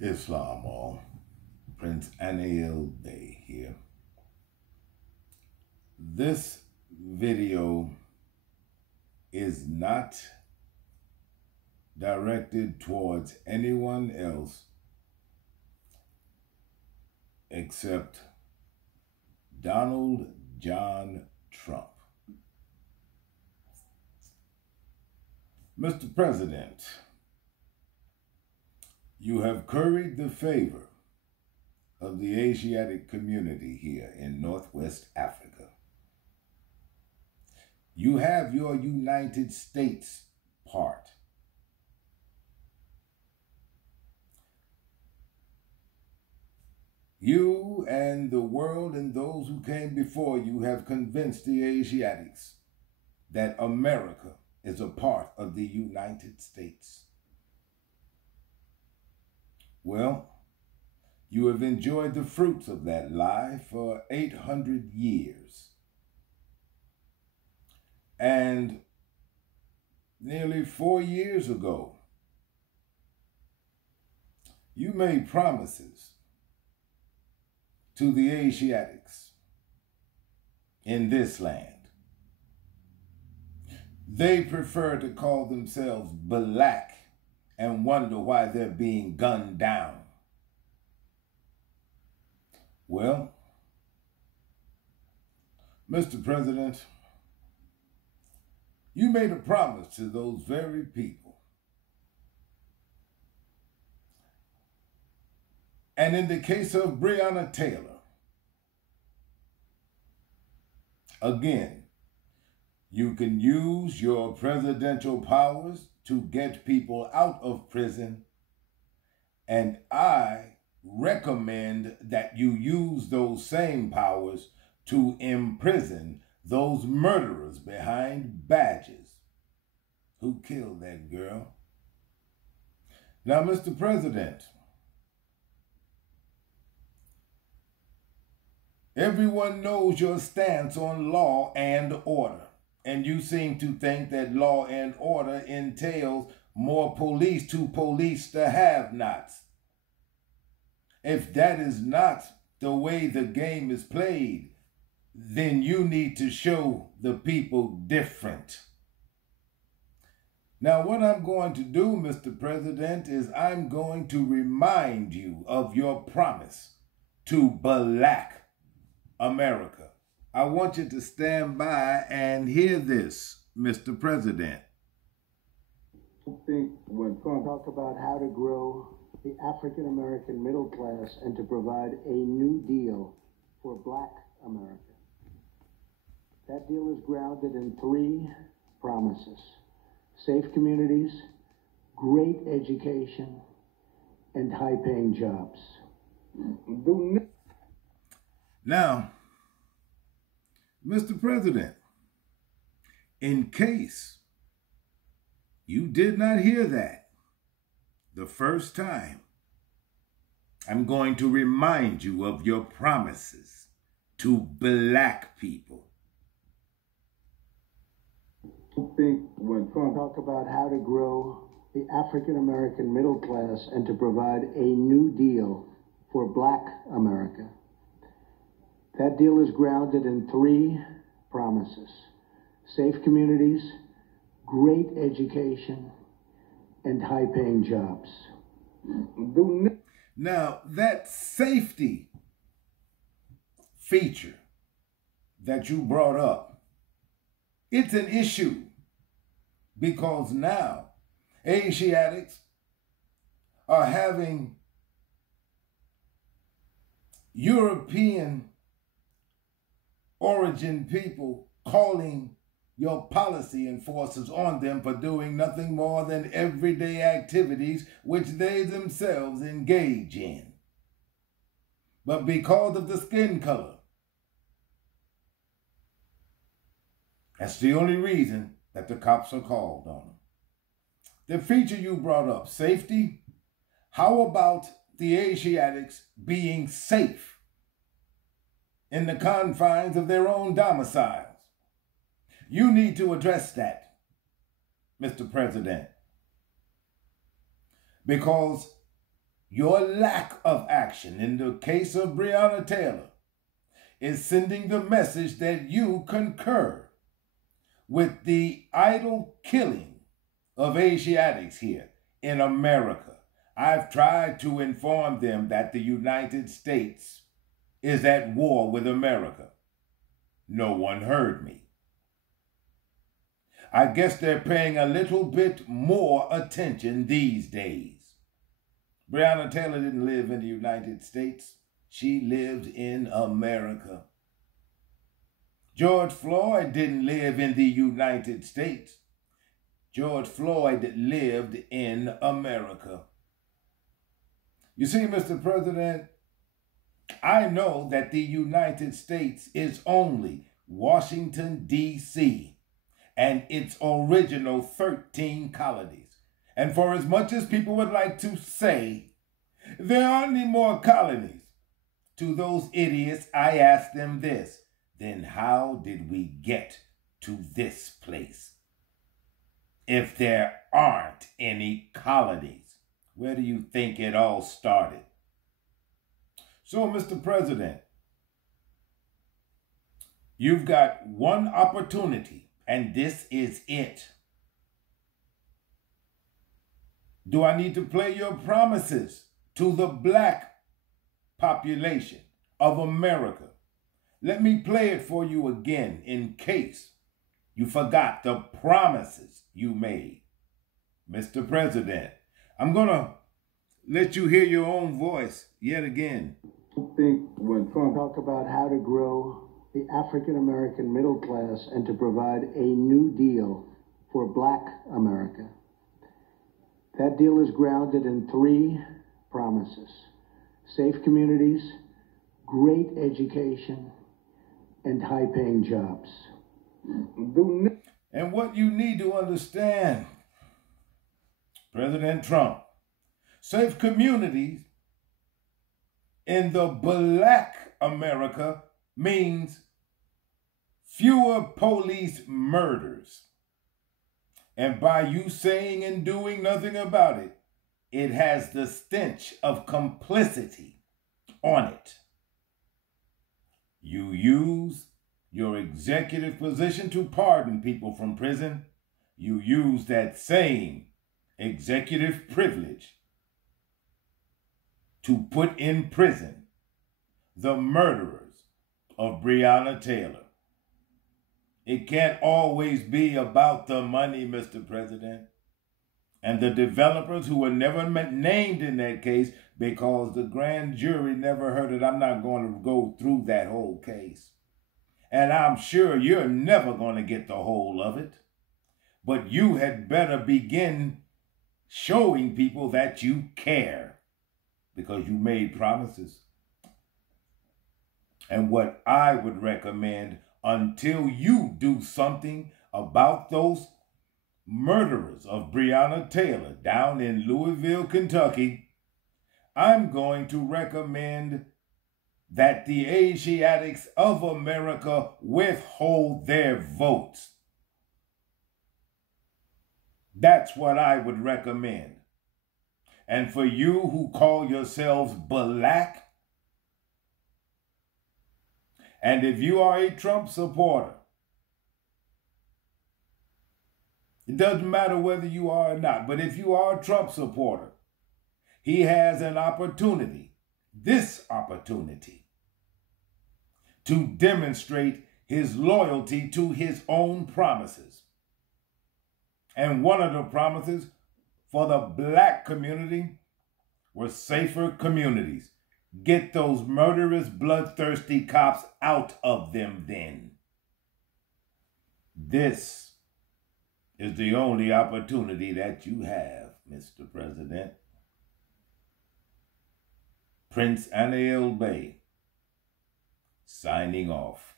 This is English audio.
Islam all. Princeanaelbey here. This video is not directed towards anyone else except Donald John Trump. Mr. President, you have curried the favor of the Asiatic community here in Northwest Africa. You have your United States part. You and the world and those who came before you have convinced the Asiatics that America is a part of the United States. Well, you have enjoyed the fruits of that lie for 800 years. And nearly 4 years ago, you made promises to the Asiatics in this land. They prefer to call themselves Balack and wonder why they're being gunned down. Well, Mr. President, you made a promise to those very people. And in the case of Breonna Taylor, again, you can use your presidential powers to get people out of prison, and I recommend that you use those same powers to imprison those murderers behind badges who killed that girl. Now, Mr. President, everyone knows your stance on law and order, and you seem to think that law and order entails more police to police the have-nots. If that is not the way the game is played, then you need to show the people different. Now, what I'm going to do, Mr. President, is I'm going to remind you of your promise to Balack America. I want you to stand by and hear this, Mr. President. I think we're going to talk about how to grow the African-American middle class and to provide a new deal for Black America. That deal is grounded in 3 promises: safe communities, great education, and high-paying jobs. Now, Mr. President, in case you did not hear that the first time, I'm going to remind you of your promises to Black people. I think we're going to talk about how to grow the African-American middle class and to provide a new deal for Black America. That deal is grounded in 3 promises: safe communities, great education, and high-paying jobs. Now, that safety feature that you brought up, it's an issue because now Asiatics are having European origin people calling your policy enforcers on them for doing nothing more than everyday activities which they themselves engage in. But because of the skin color, that's the only reason that the cops are called on them. The feature you brought up, safety, how about the Asiatics being safe in the confines of their own domiciles? You need to address that, Mr. President, because Your lack of action in the case of Breonna Taylor is sending the message that you concur with the idle killing of Asiatics here in America. I've tried to inform them that the United States is at war with America. No one heard me. I guess they're paying a little bit more attention these days. Breonna Taylor didn't live in the United States. She lived in America. George Floyd didn't live in the United States. George Floyd lived in America. You see, Mr. President, I know that the United States is only Washington, D.C., and its original 13 colonies. And for as much as people would like to say, there aren't any more colonies, to those idiots, I ask them this: then how did we get to this place? If there aren't any colonies, where do you think it all started? So, Mr. President, you've got one opportunity, and this is it. Do I need to play your promises to the black population of America? Let me play it for you again in case you forgot the promises you made. Mr. President, I'm going to let you hear your own voice yet again. I think when Trump talked about how to grow the African-American middle class and to provide a new deal for Black America, that deal is grounded in 3 promises: safe communities, great education, and high-paying jobs. And what you need to understand, President Trump, safe communities in the Black America means fewer police murders. And by you saying and doing nothing about it, it has the stench of complicity on it. You use your executive position to pardon people from prison. You use that same executive privilege to put in prison the murderers of Breonna Taylor. It can't always be about the money, Mr. President. And the developers who were never named in that case because the grand jury never heard it. I'm not going to go through that whole case. And I'm sure you're never going to get the whole of it. But you had better begin showing people that you care, because you made promises. And what I would recommend, until you do something about those murderers of Breonna Taylor down in Louisville, Kentucky, I'm going to recommend that the Asiatics of America withhold their votes. That's what I would recommend. And for you who call yourselves Balack, and if you are a Trump supporter, it doesn't matter whether you are or not, but if you are a Trump supporter, he has an opportunity, this opportunity, to demonstrate his loyalty to his own promises. And one of the promises for the Black community were safer communities. Get those murderous, bloodthirsty cops out of them then. This is the only opportunity that you have, Mr. President. Princeanaelbey, signing off.